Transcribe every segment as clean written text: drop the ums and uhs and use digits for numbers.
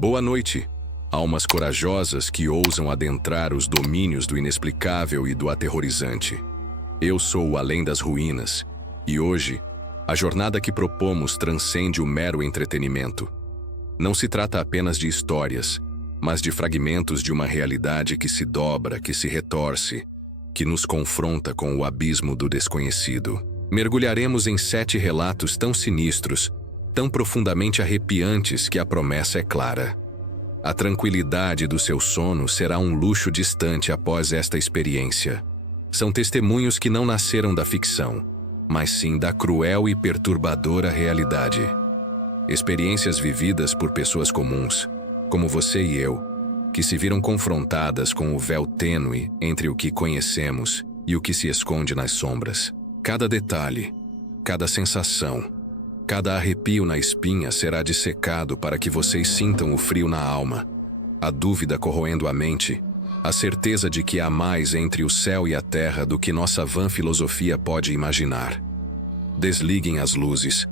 Boa noite, almas corajosas que ousam adentrar os domínios do inexplicável e do aterrorizante. Eu sou o Além das Ruínas, e hoje, a jornada que propomos transcende o mero entretenimento. Não se trata apenas de histórias, mas de fragmentos de uma realidade que se dobra, que se retorce, que nos confronta com o abismo do desconhecido. Mergulharemos em 7 relatos tão sinistros, tão profundamente arrepiantes que a promessa é clara. A tranquilidade do seu sono será um luxo distante após esta experiência. São testemunhos que não nasceram da ficção, mas sim da cruel e perturbadora realidade. Experiências vividas por pessoas comuns, como você e eu, que se viram confrontadas com o véu tênue entre o que conhecemos e o que se esconde nas sombras. Cada detalhe, cada sensação, cada arrepio na espinha será dissecado para que vocês sintam o frio na alma, a dúvida corroendo a mente, a certeza de que há mais entre o céu e a terra do que nossa vã filosofia pode imaginar. Desliguem as luzes,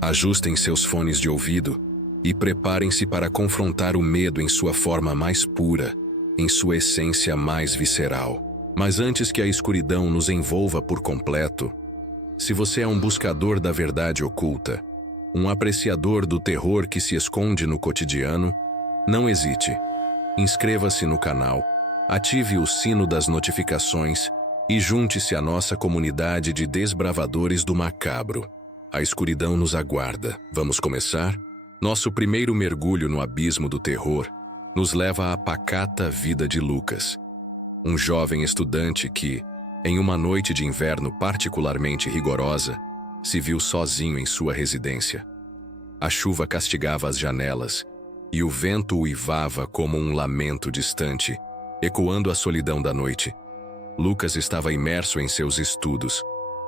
ajustem seus fones de ouvido e preparem-se para confrontar o medo em sua forma mais pura, em sua essência mais visceral. Mas antes que a escuridão nos envolva por completo, se você é um buscador da verdade oculta, um apreciador do terror que se esconde no cotidiano, não hesite. Inscreva-se no canal, ative o sino das notificações e junte-se à nossa comunidade de desbravadores do macabro. A escuridão nos aguarda. Vamos começar? Nosso primeiro mergulho no abismo do terror nos leva à pacata vida de Lucas, um jovem estudante que, em uma noite de inverno particularmente rigorosa, se viu sozinho em sua residência. A chuva castigava as janelas e o vento uivava como um lamento distante, ecoando a solidão da noite. Lucas estava imerso em seus estudos,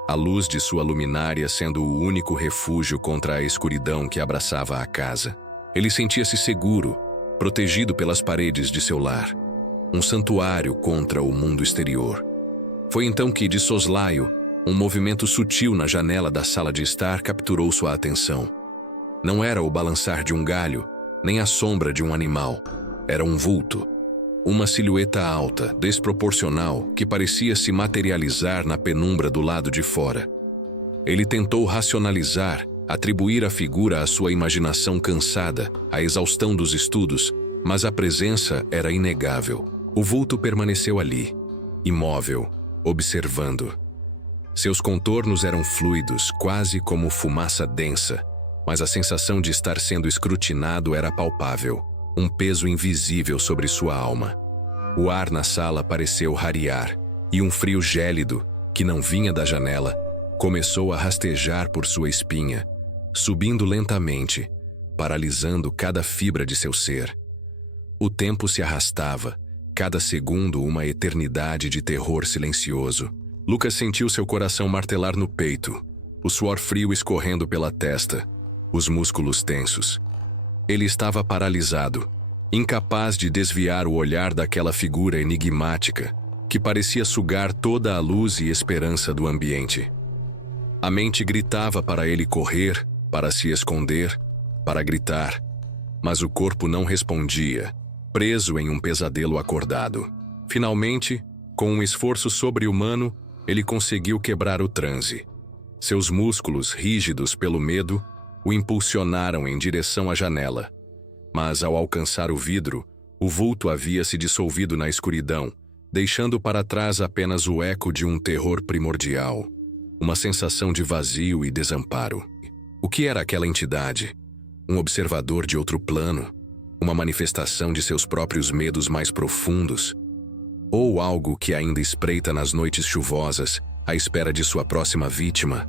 a luz de sua luminária sendo o único refúgio contra a escuridão que abraçava a casa. Ele sentia-se seguro, protegido pelas paredes de seu lar, um santuário contra o mundo exterior. Foi então que, de soslaio, um movimento sutil na janela da sala de estar capturou sua atenção. Não era o balançar de um galho, nem a sombra de um animal. Era um vulto. Uma silhueta alta, desproporcional, que parecia se materializar na penumbra do lado de fora. Ele tentou racionalizar, atribuir a figura à sua imaginação cansada, à exaustão dos estudos, mas a presença era inegável. O vulto permaneceu ali, imóvel, observando. Seus contornos eram fluidos, quase como fumaça densa, mas a sensação de estar sendo escrutinado era palpável, um peso invisível sobre sua alma. O ar na sala pareceu rarear, e um frio gélido, que não vinha da janela, começou a rastejar por sua espinha, subindo lentamente, paralisando cada fibra de seu ser. O tempo se arrastava, cada segundo uma eternidade de terror silencioso. Lucas sentiu seu coração martelar no peito, o suor frio escorrendo pela testa, os músculos tensos. Ele estava paralisado, incapaz de desviar o olhar daquela figura enigmática que parecia sugar toda a luz e esperança do ambiente. A mente gritava para ele correr, para se esconder, para gritar, mas o corpo não respondia, preso em um pesadelo acordado. Finalmente, com um esforço sobre-humano, ele conseguiu quebrar o transe. Seus músculos, rígidos pelo medo, o impulsionaram em direção à janela. Mas, ao alcançar o vidro, o vulto havia se dissolvido na escuridão, deixando para trás apenas o eco de um terror primordial, uma sensação de vazio e desamparo. O que era aquela entidade? Um observador de outro plano? Uma manifestação de seus próprios medos mais profundos? Ou algo que ainda espreita nas noites chuvosas, à espera de sua próxima vítima?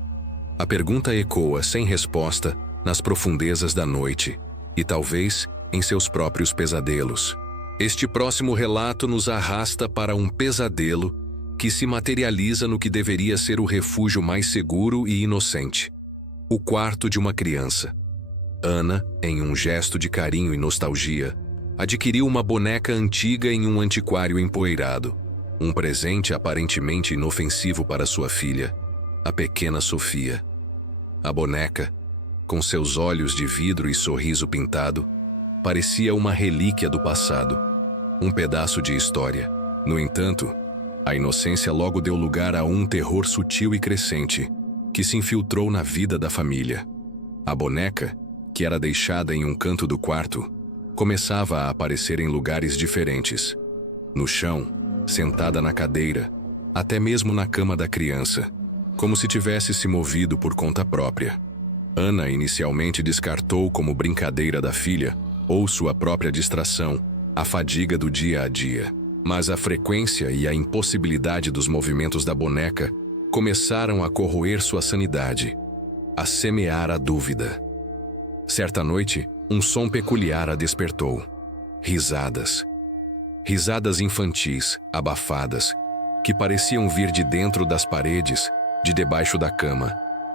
A pergunta ecoa sem resposta nas profundezas da noite, e talvez em seus próprios pesadelos. Este próximo relato nos arrasta para um pesadelo que se materializa no que deveria ser o refúgio mais seguro e inocente: o quarto de uma criança. Ana, em um gesto de carinho e nostalgia, adquiriu uma boneca antiga em um antiquário empoeirado, um presente aparentemente inofensivo para sua filha, a pequena Sofia. A boneca, com seus olhos de vidro e sorriso pintado, parecia uma relíquia do passado, um pedaço de história. No entanto, a inocência logo deu lugar a um terror sutil e crescente, que se infiltrou na vida da família. A boneca, que era deixada em um canto do quarto, começava a aparecer em lugares diferentes. No chão, sentada na cadeira, até mesmo na cama da criança, como se tivesse se movido por conta própria. Ana inicialmente descartou como brincadeira da filha, ou sua própria distração, a fadiga do dia a dia. Mas a frequência e a impossibilidade dos movimentos da boneca começaram a corroer sua sanidade, a semear a dúvida. Certa noite, um som peculiar a despertou. Risadas. Risadas infantis, abafadas, que pareciam vir de dentro das paredes, de debaixo da cama,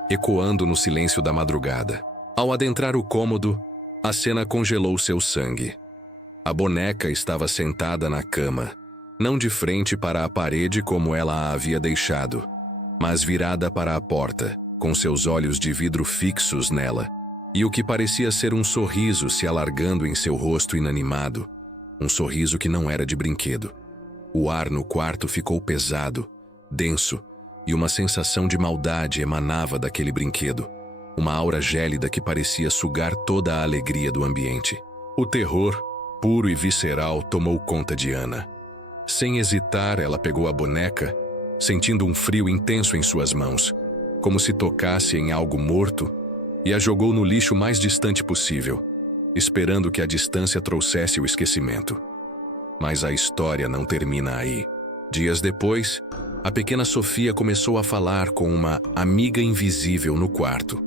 ecoando no silêncio da madrugada. Ao adentrar o cômodo, a cena congelou seu sangue. A boneca estava sentada na cama, não de frente para a parede como ela a havia deixado, mas virada para a porta, com seus olhos de vidro fixos nela, e o que parecia ser um sorriso se alargando em seu rosto inanimado, um sorriso que não era de brinquedo. O ar no quarto ficou pesado, denso, e uma sensação de maldade emanava daquele brinquedo, uma aura gélida que parecia sugar toda a alegria do ambiente. O terror, puro e visceral, tomou conta de Ana. Sem hesitar, ela pegou a boneca, sentindo um frio intenso em suas mãos, como se tocasse em algo morto, e a jogou no lixo mais distante possível, esperando que a distância trouxesse o esquecimento. Mas a história não termina aí. Dias depois, a pequena Sofia começou a falar com uma amiga invisível no quarto.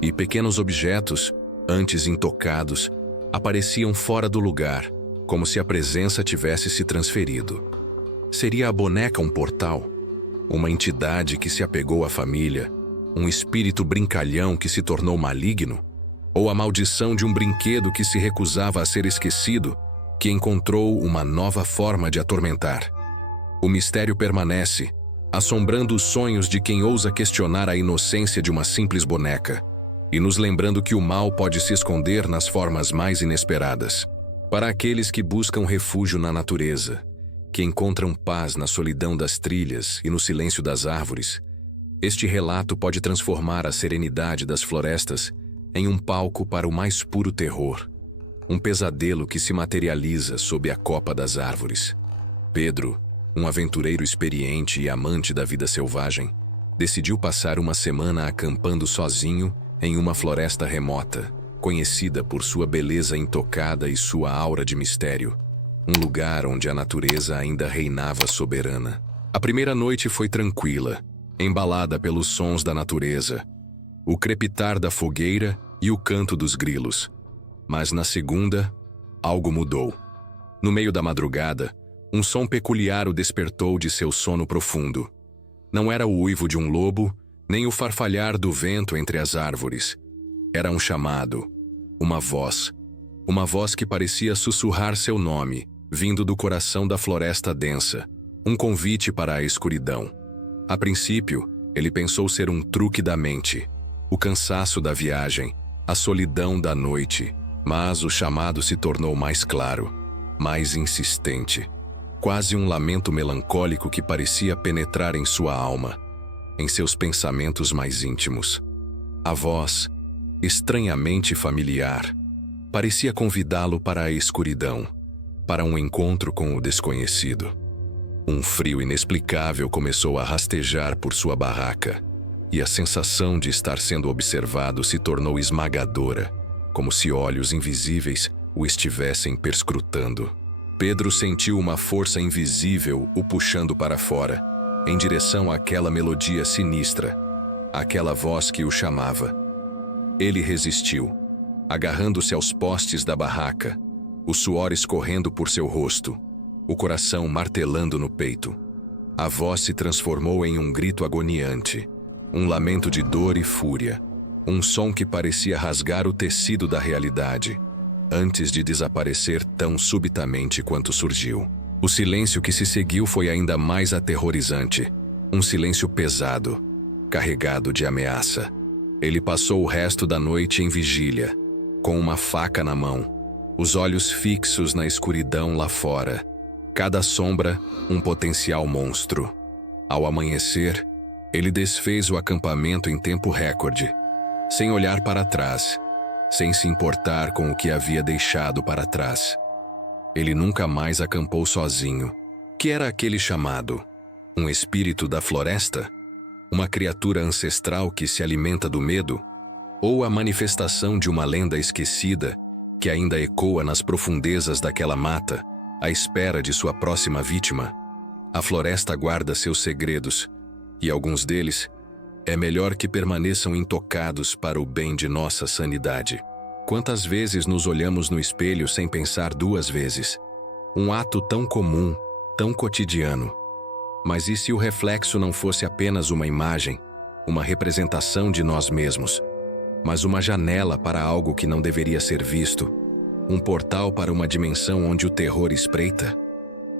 E pequenos objetos, antes intocados, apareciam fora do lugar, como se a presença tivesse se transferido. Seria a boneca um portal? Uma entidade que se apegou à família? Um espírito brincalhão que se tornou maligno? Ou a maldição de um brinquedo que se recusava a ser esquecido, que encontrou uma nova forma de atormentar? O mistério permanece, assombrando os sonhos de quem ousa questionar a inocência de uma simples boneca, e nos lembrando que o mal pode se esconder nas formas mais inesperadas. Para aqueles que buscam refúgio na natureza, que encontram paz na solidão das trilhas e no silêncio das árvores, este relato pode transformar a serenidade das florestas em um palco para o mais puro terror, um pesadelo que se materializa sob a copa das árvores. Pedro, um aventureiro experiente e amante da vida selvagem, decidiu passar uma semana acampando sozinho em uma floresta remota, conhecida por sua beleza intocada e sua aura de mistério, um lugar onde a natureza ainda reinava soberana. A primeira noite foi tranquila, embalada pelos sons da natureza, o crepitar da fogueira e o canto dos grilos. Mas na segunda, algo mudou. No meio da madrugada, um som peculiar o despertou de seu sono profundo. Não era o uivo de um lobo, nem o farfalhar do vento entre as árvores. Era um chamado, uma voz que parecia sussurrar seu nome, vindo do coração da floresta densa, um convite para a escuridão. A princípio, ele pensou ser um truque da mente, o cansaço da viagem, a solidão da noite, mas o chamado se tornou mais claro, mais insistente. Quase um lamento melancólico que parecia penetrar em sua alma, em seus pensamentos mais íntimos. A voz, estranhamente familiar, parecia convidá-lo para a escuridão, para um encontro com o desconhecido. Um frio inexplicável começou a rastejar por sua barraca, e a sensação de estar sendo observado se tornou esmagadora, como se olhos invisíveis o estivessem perscrutando. Pedro sentiu uma força invisível o puxando para fora, em direção àquela melodia sinistra, àquela voz que o chamava. Ele resistiu, agarrando-se aos postes da barraca, o suor escorrendo por seu rosto, o coração martelando no peito. A voz se transformou em um grito agoniante, um lamento de dor e fúria, um som que parecia rasgar o tecido da realidade, antes de desaparecer tão subitamente quanto surgiu. O silêncio que se seguiu foi ainda mais aterrorizante, um silêncio pesado, carregado de ameaça. Ele passou o resto da noite em vigília, com uma faca na mão, os olhos fixos na escuridão lá fora. Cada sombra, um potencial monstro. Ao amanhecer, ele desfez o acampamento em tempo recorde, sem olhar para trás, sem se importar com o que havia deixado para trás. Ele nunca mais acampou sozinho. Que era aquele chamado? Um espírito da floresta? Uma criatura ancestral que se alimenta do medo? Ou a manifestação de uma lenda esquecida que ainda ecoa nas profundezas daquela mata, à espera de sua próxima vítima? A floresta guarda seus segredos, e alguns deles é melhor que permaneçam intocados para o bem de nossa sanidade. Quantas vezes nos olhamos no espelho sem pensar duas vezes? Um ato tão comum, tão cotidiano. Mas e se o reflexo não fosse apenas uma imagem, uma representação de nós mesmos, mas uma janela para algo que não deveria ser visto, um portal para uma dimensão onde o terror espreita?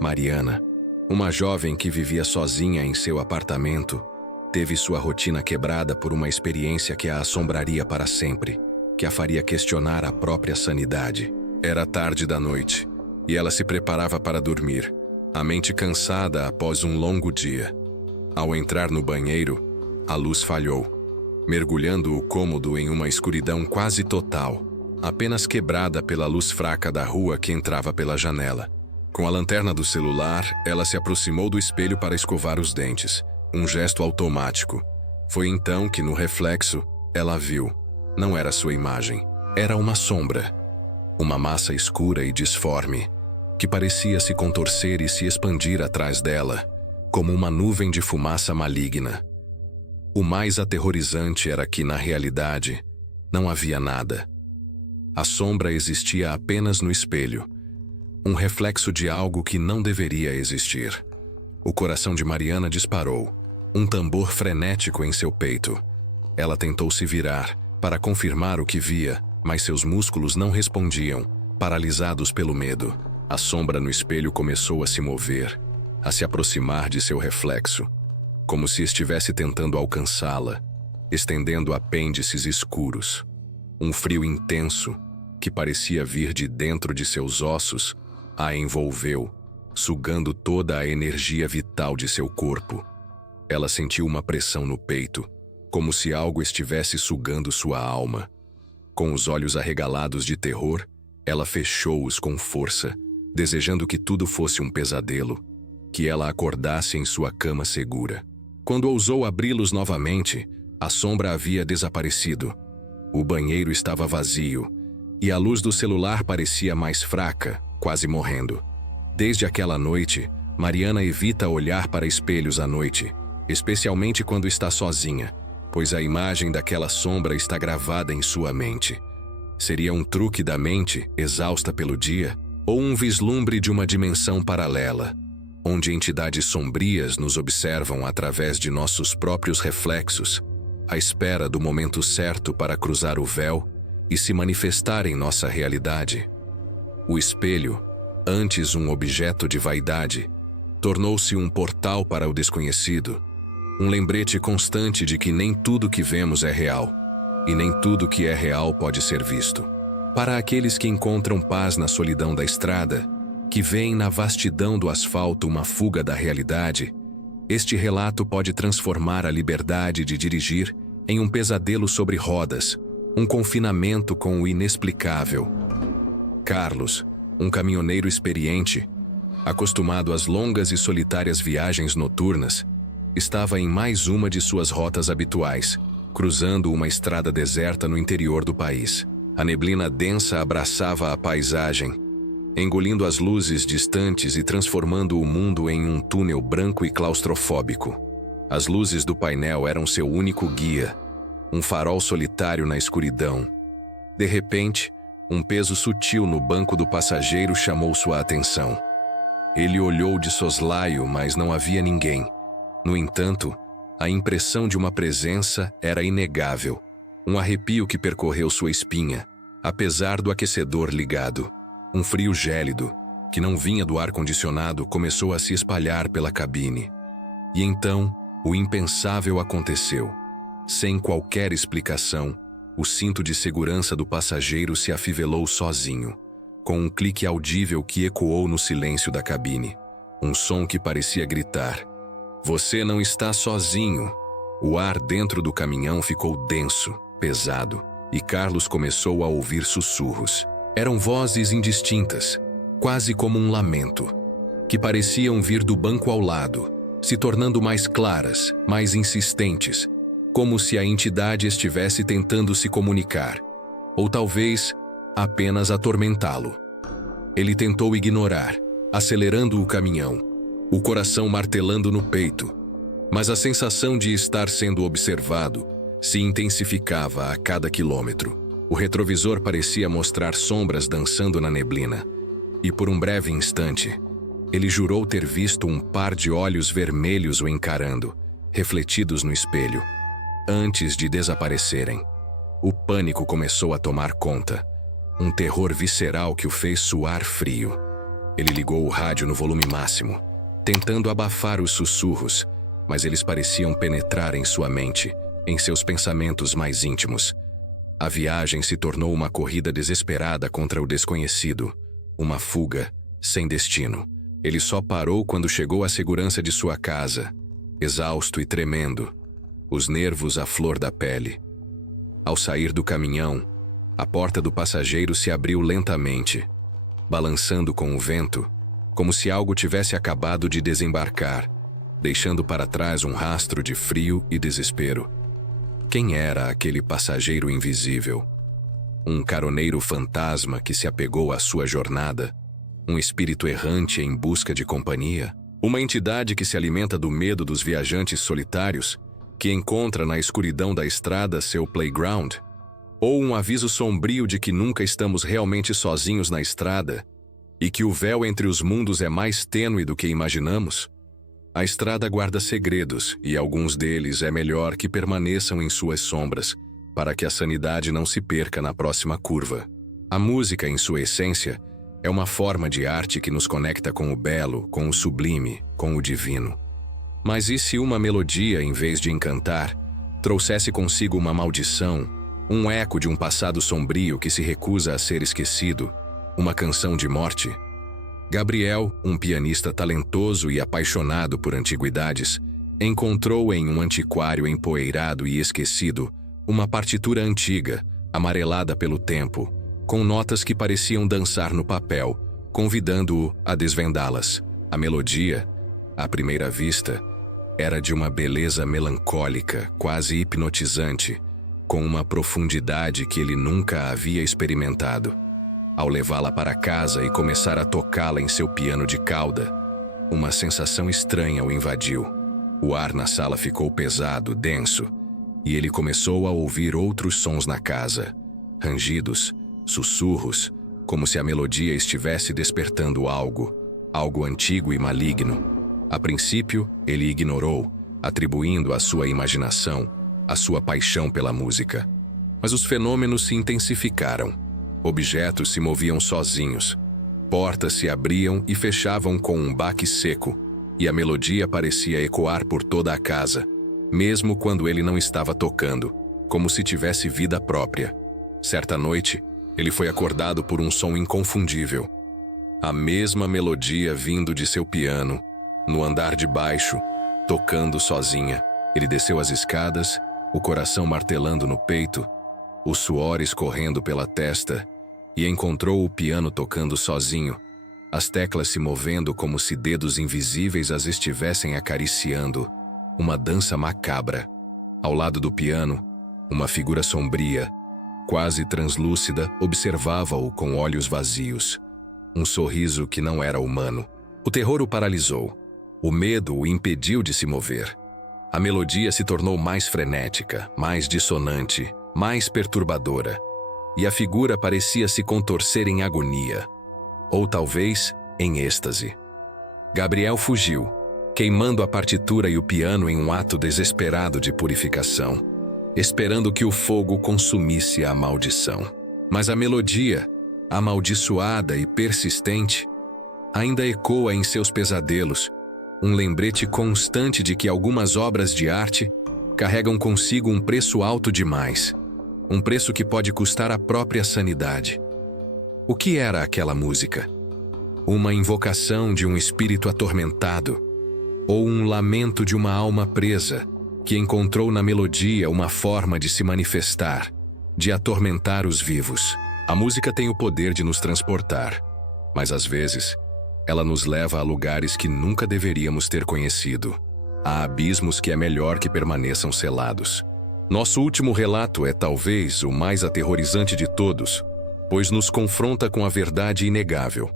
Mariana, uma jovem que vivia sozinha em seu apartamento, teve sua rotina quebrada por uma experiência que a assombraria para sempre, que a faria questionar a própria sanidade. Era tarde da noite, e ela se preparava para dormir, a mente cansada após um longo dia. Ao entrar no banheiro, a luz falhou, mergulhando o cômodo em uma escuridão quase total, apenas quebrada pela luz fraca da rua que entrava pela janela. Com a lanterna do celular, ela se aproximou do espelho para escovar os dentes, um gesto automático. Foi então que, no reflexo, ela viu. Não era sua imagem, era uma sombra. Uma massa escura e disforme, que parecia se contorcer e se expandir atrás dela, como uma nuvem de fumaça maligna. O mais aterrorizante era que, na realidade, não havia nada. A sombra existia apenas no espelho, um reflexo de algo que não deveria existir. O coração de Mariana disparou, um tambor frenético em seu peito. Ela tentou se virar para confirmar o que via, mas seus músculos não respondiam, paralisados pelo medo. A sombra no espelho começou a se mover, a se aproximar de seu reflexo, como se estivesse tentando alcançá-la, estendendo apêndices escuros. Um frio intenso, que parecia vir de dentro de seus ossos, a envolveu, sugando toda a energia vital de seu corpo. Ela sentiu uma pressão no peito, como se algo estivesse sugando sua alma. Com os olhos arregalados de terror, ela fechou-os com força, desejando que tudo fosse um pesadelo, que ela acordasse em sua cama segura. Quando ousou abri-los novamente, a sombra havia desaparecido. O banheiro estava vazio, e a luz do celular parecia mais fraca, quase morrendo. Desde aquela noite, Mariana evita olhar para espelhos à noite, especialmente quando está sozinha, pois a imagem daquela sombra está gravada em sua mente. Seria um truque da mente, exausta pelo dia, ou um vislumbre de uma dimensão paralela, onde entidades sombrias nos observam através de nossos próprios reflexos, à espera do momento certo para cruzar o véu e se manifestar em nossa realidade. O espelho, antes um objeto de vaidade, tornou-se um portal para o desconhecido, um lembrete constante de que nem tudo que vemos é real, e nem tudo que é real pode ser visto. Para aqueles que encontram paz na solidão da estrada, que veem na vastidão do asfalto uma fuga da realidade, este relato pode transformar a liberdade de dirigir em um pesadelo sobre rodas, um confinamento com o inexplicável. Carlos, um caminhoneiro experiente, acostumado às longas e solitárias viagens noturnas, estava em mais uma de suas rotas habituais, cruzando uma estrada deserta no interior do país. A neblina densa abraçava a paisagem, engolindo as luzes distantes e transformando o mundo em um túnel branco e claustrofóbico. As luzes do painel eram seu único guia, um farol solitário na escuridão. De repente, um peso sutil no banco do passageiro chamou sua atenção. Ele olhou de soslaio, mas não havia ninguém. No entanto, a impressão de uma presença era inegável. Um arrepio que percorreu sua espinha, apesar do aquecedor ligado. Um frio gélido, que não vinha do ar-condicionado, começou a se espalhar pela cabine. E então, o impensável aconteceu. Sem qualquer explicação, o cinto de segurança do passageiro se afivelou sozinho, com um clique audível que ecoou no silêncio da cabine. Um som que parecia gritar: "Você não está sozinho." O ar dentro do caminhão ficou denso, pesado, e Carlos começou a ouvir sussurros. Eram vozes indistintas, quase como um lamento, que pareciam vir do banco ao lado, se tornando mais claras, mais insistentes, como se a entidade estivesse tentando se comunicar, ou talvez apenas atormentá-lo. Ele tentou ignorar, acelerando o caminhão, o coração martelando no peito, mas a sensação de estar sendo observado se intensificava a cada quilômetro. O retrovisor parecia mostrar sombras dançando na neblina, e por um breve instante, ele jurou ter visto um par de olhos vermelhos o encarando, refletidos no espelho, antes de desaparecerem. O pânico começou a tomar conta, um terror visceral que o fez suar frio. Ele ligou o rádio no volume máximo, tentando abafar os sussurros, mas eles pareciam penetrar em sua mente, em seus pensamentos mais íntimos. A viagem se tornou uma corrida desesperada contra o desconhecido, uma fuga sem destino. Ele só parou quando chegou à segurança de sua casa, exausto e tremendo, os nervos à flor da pele. Ao sair do caminhão, a porta do passageiro se abriu lentamente, balançando com o vento, como se algo tivesse acabado de desembarcar, deixando para trás um rastro de frio e desespero. Quem era aquele passageiro invisível? Um caroneiro fantasma que se apegou à sua jornada? Um espírito errante em busca de companhia? Uma entidade que se alimenta do medo dos viajantes solitários, que encontra na escuridão da estrada seu playground? Ou um aviso sombrio de que nunca estamos realmente sozinhos na estrada e que o véu entre os mundos é mais tênue do que imaginamos? A estrada guarda segredos e alguns deles é melhor que permaneçam em suas sombras, para que a sanidade não se perca na próxima curva. A música, em sua essência, é uma forma de arte que nos conecta com o belo, com o sublime, com o divino. Mas e se uma melodia, em vez de encantar, trouxesse consigo uma maldição, um eco de um passado sombrio que se recusa a ser esquecido, uma canção de morte? Gabriel, um pianista talentoso e apaixonado por antiguidades, encontrou em um antiquário empoeirado e esquecido uma partitura antiga, amarelada pelo tempo, com notas que pareciam dançar no papel, convidando-o a desvendá-las. A melodia, à primeira vista, era de uma beleza melancólica, quase hipnotizante, com uma profundidade que ele nunca havia experimentado. Ao levá-la para casa e começar a tocá-la em seu piano de cauda, uma sensação estranha o invadiu. O ar na sala ficou pesado, denso, e ele começou a ouvir outros sons na casa, rangidos, sussurros, como se a melodia estivesse despertando algo antigo e maligno. A princípio, ele ignorou, atribuindo à sua imaginação a sua paixão pela música. Mas os fenômenos se intensificaram. Objetos se moviam sozinhos, portas se abriam e fechavam com um baque seco, e a melodia parecia ecoar por toda a casa, mesmo quando ele não estava tocando, como se tivesse vida própria. Certa noite, ele foi acordado por um som inconfundível. A mesma melodia vindo de seu piano, no andar de baixo, tocando sozinha. Ele desceu as escadas, o coração martelando no peito, o suor escorrendo pela testa, e encontrou o piano tocando sozinho, as teclas se movendo como se dedos invisíveis as estivessem acariciando, uma dança macabra. Ao lado do piano, uma figura sombria, quase translúcida, observava-o com olhos vazios. Um sorriso que não era humano. O terror o paralisou. O medo o impediu de se mover. A melodia se tornou mais frenética, mais dissonante, mais perturbadora, e a figura parecia se contorcer em agonia, ou talvez em êxtase. Gabriel fugiu, queimando a partitura e o piano em um ato desesperado de purificação, esperando que o fogo consumisse a maldição. Mas a melodia, amaldiçoada e persistente, ainda ecoa em seus pesadelos, um lembrete constante de que algumas obras de arte carregam consigo um preço alto demais, um preço que pode custar a própria sanidade. O que era aquela música? Uma invocação de um espírito atormentado? Ou um lamento de uma alma presa, que encontrou na melodia uma forma de se manifestar, de atormentar os vivos? A música tem o poder de nos transportar, mas às vezes, ela nos leva a lugares que nunca deveríamos ter conhecido. Há abismos que é melhor que permaneçam selados. Nosso último relato é talvez o mais aterrorizante de todos, pois nos confronta com a verdade inegável.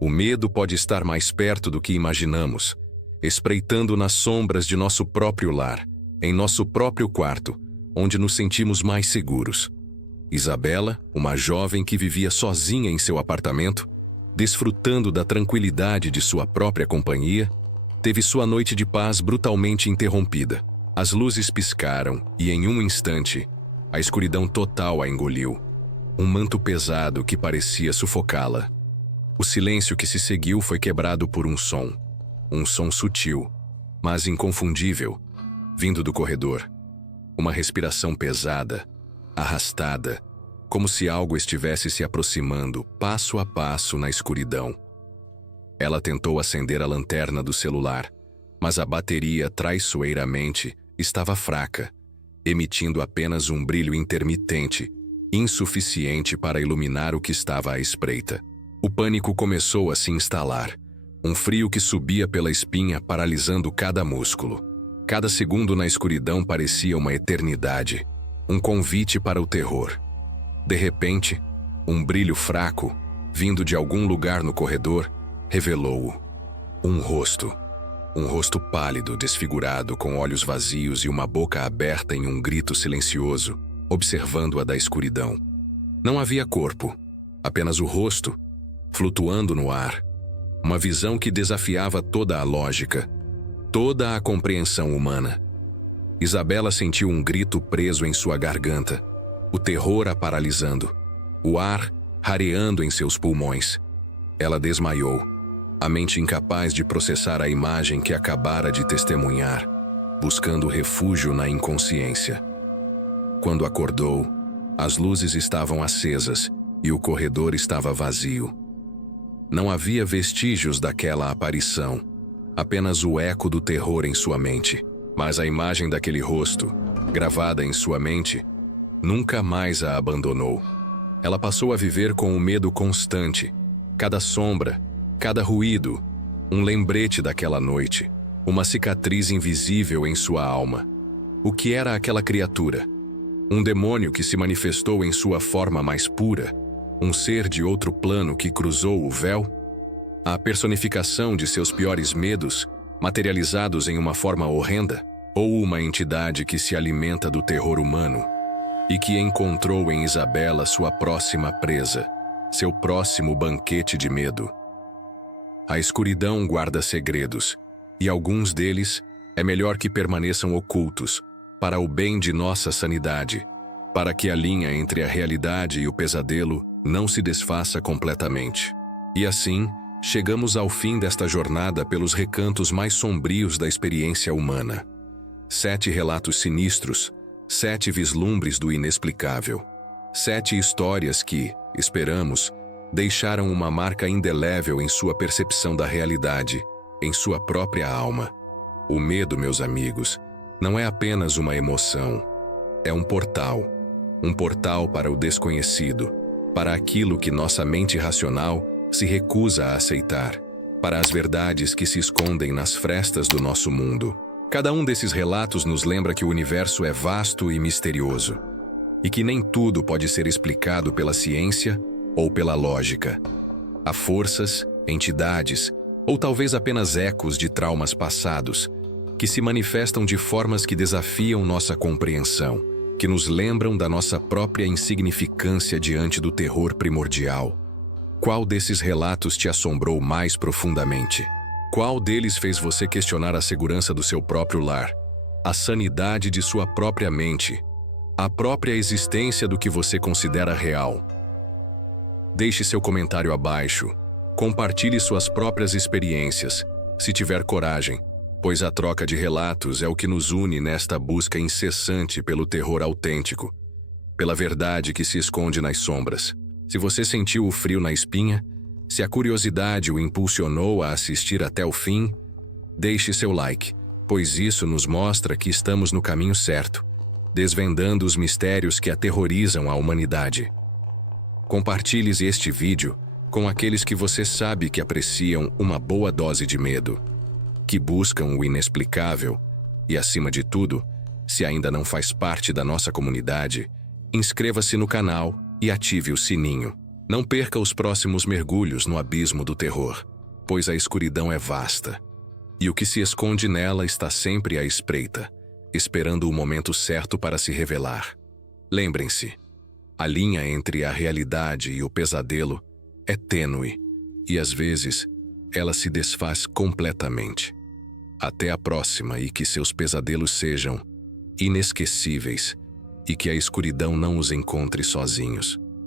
O medo pode estar mais perto do que imaginamos, espreitando nas sombras de nosso próprio lar, em nosso próprio quarto, onde nos sentimos mais seguros. Isabela, uma jovem que vivia sozinha em seu apartamento, desfrutando da tranquilidade de sua própria companhia, teve sua noite de paz brutalmente interrompida. As luzes piscaram e, em um instante, a escuridão total a engoliu. Um manto pesado que parecia sufocá-la. O silêncio que se seguiu foi quebrado por um som sutil, mas inconfundível, vindo do corredor. Uma respiração pesada, arrastada, como se algo estivesse se aproximando passo a passo na escuridão. Ela tentou acender a lanterna do celular, mas a bateria traiçoeiramente estava fraca, emitindo apenas um brilho intermitente, insuficiente para iluminar o que estava à espreita. O pânico começou a se instalar, um frio que subia pela espinha paralisando cada músculo. Cada segundo na escuridão parecia uma eternidade, um convite para o terror. De repente, um brilho fraco, vindo de algum lugar no corredor, revelou-o. Um rosto pálido, desfigurado, com olhos vazios e uma boca aberta em um grito silencioso, observando-a da escuridão. Não havia corpo, apenas o rosto, flutuando no ar. Uma visão que desafiava toda a lógica, toda a compreensão humana. Isabela sentiu um grito preso em sua garganta, o terror a paralisando, o ar rareando em seus pulmões. Ela desmaiou, a mente incapaz de processar a imagem que acabara de testemunhar, buscando refúgio na inconsciência. Quando acordou, as luzes estavam acesas e o corredor estava vazio. Não havia vestígios daquela aparição, apenas o eco do terror em sua mente. Mas a imagem daquele rosto, gravada em sua mente, nunca mais a abandonou. Ela passou a viver com o medo constante, cada sombra, cada ruído, um lembrete daquela noite, uma cicatriz invisível em sua alma. O que era aquela criatura? Um demônio que se manifestou em sua forma mais pura? Um ser de outro plano que cruzou o véu? A personificação de seus piores medos, materializados em uma forma horrenda? Ou uma entidade que se alimenta do terror humano e que encontrou em Isabela sua próxima presa, seu próximo banquete de medo? A escuridão guarda segredos, e alguns deles é melhor que permaneçam ocultos, para o bem de nossa sanidade, para que a linha entre a realidade e o pesadelo não se desfaça completamente. E assim, chegamos ao fim desta jornada pelos recantos mais sombrios da experiência humana. 7 relatos sinistros, 7 vislumbres do inexplicável. 7 histórias que, esperamos, deixaram uma marca indelével em sua percepção da realidade, em sua própria alma. O medo, meus amigos, não é apenas uma emoção. É um portal para o desconhecido, para aquilo que nossa mente racional se recusa a aceitar, para as verdades que se escondem nas frestas do nosso mundo. Cada um desses relatos nos lembra que o universo é vasto e misterioso, e que nem tudo pode ser explicado pela ciência ou pela lógica. Há forças, entidades, ou talvez apenas ecos de traumas passados, que se manifestam de formas que desafiam nossa compreensão, que nos lembram da nossa própria insignificância diante do terror primordial. Qual desses relatos te assombrou mais profundamente? Qual deles fez você questionar a segurança do seu próprio lar, a sanidade de sua própria mente, a própria existência do que você considera real? Deixe seu comentário abaixo, compartilhe suas próprias experiências, se tiver coragem, pois a troca de relatos é o que nos une nesta busca incessante pelo terror autêntico, pela verdade que se esconde nas sombras. Se você sentiu o frio na espinha, se a curiosidade o impulsionou a assistir até o fim, deixe seu like, pois isso nos mostra que estamos no caminho certo, desvendando os mistérios que aterrorizam a humanidade. Compartilhe este vídeo com aqueles que você sabe que apreciam uma boa dose de medo, que buscam o inexplicável e, acima de tudo, se ainda não faz parte da nossa comunidade, inscreva-se no canal e ative o sininho. Não perca os próximos mergulhos no abismo do terror, pois a escuridão é vasta, e o que se esconde nela está sempre à espreita, esperando o momento certo para se revelar. Lembrem-se, a linha entre a realidade e o pesadelo é tênue, e às vezes ela se desfaz completamente. Até a próxima, e que seus pesadelos sejam inesquecíveis e que a escuridão não os encontre sozinhos.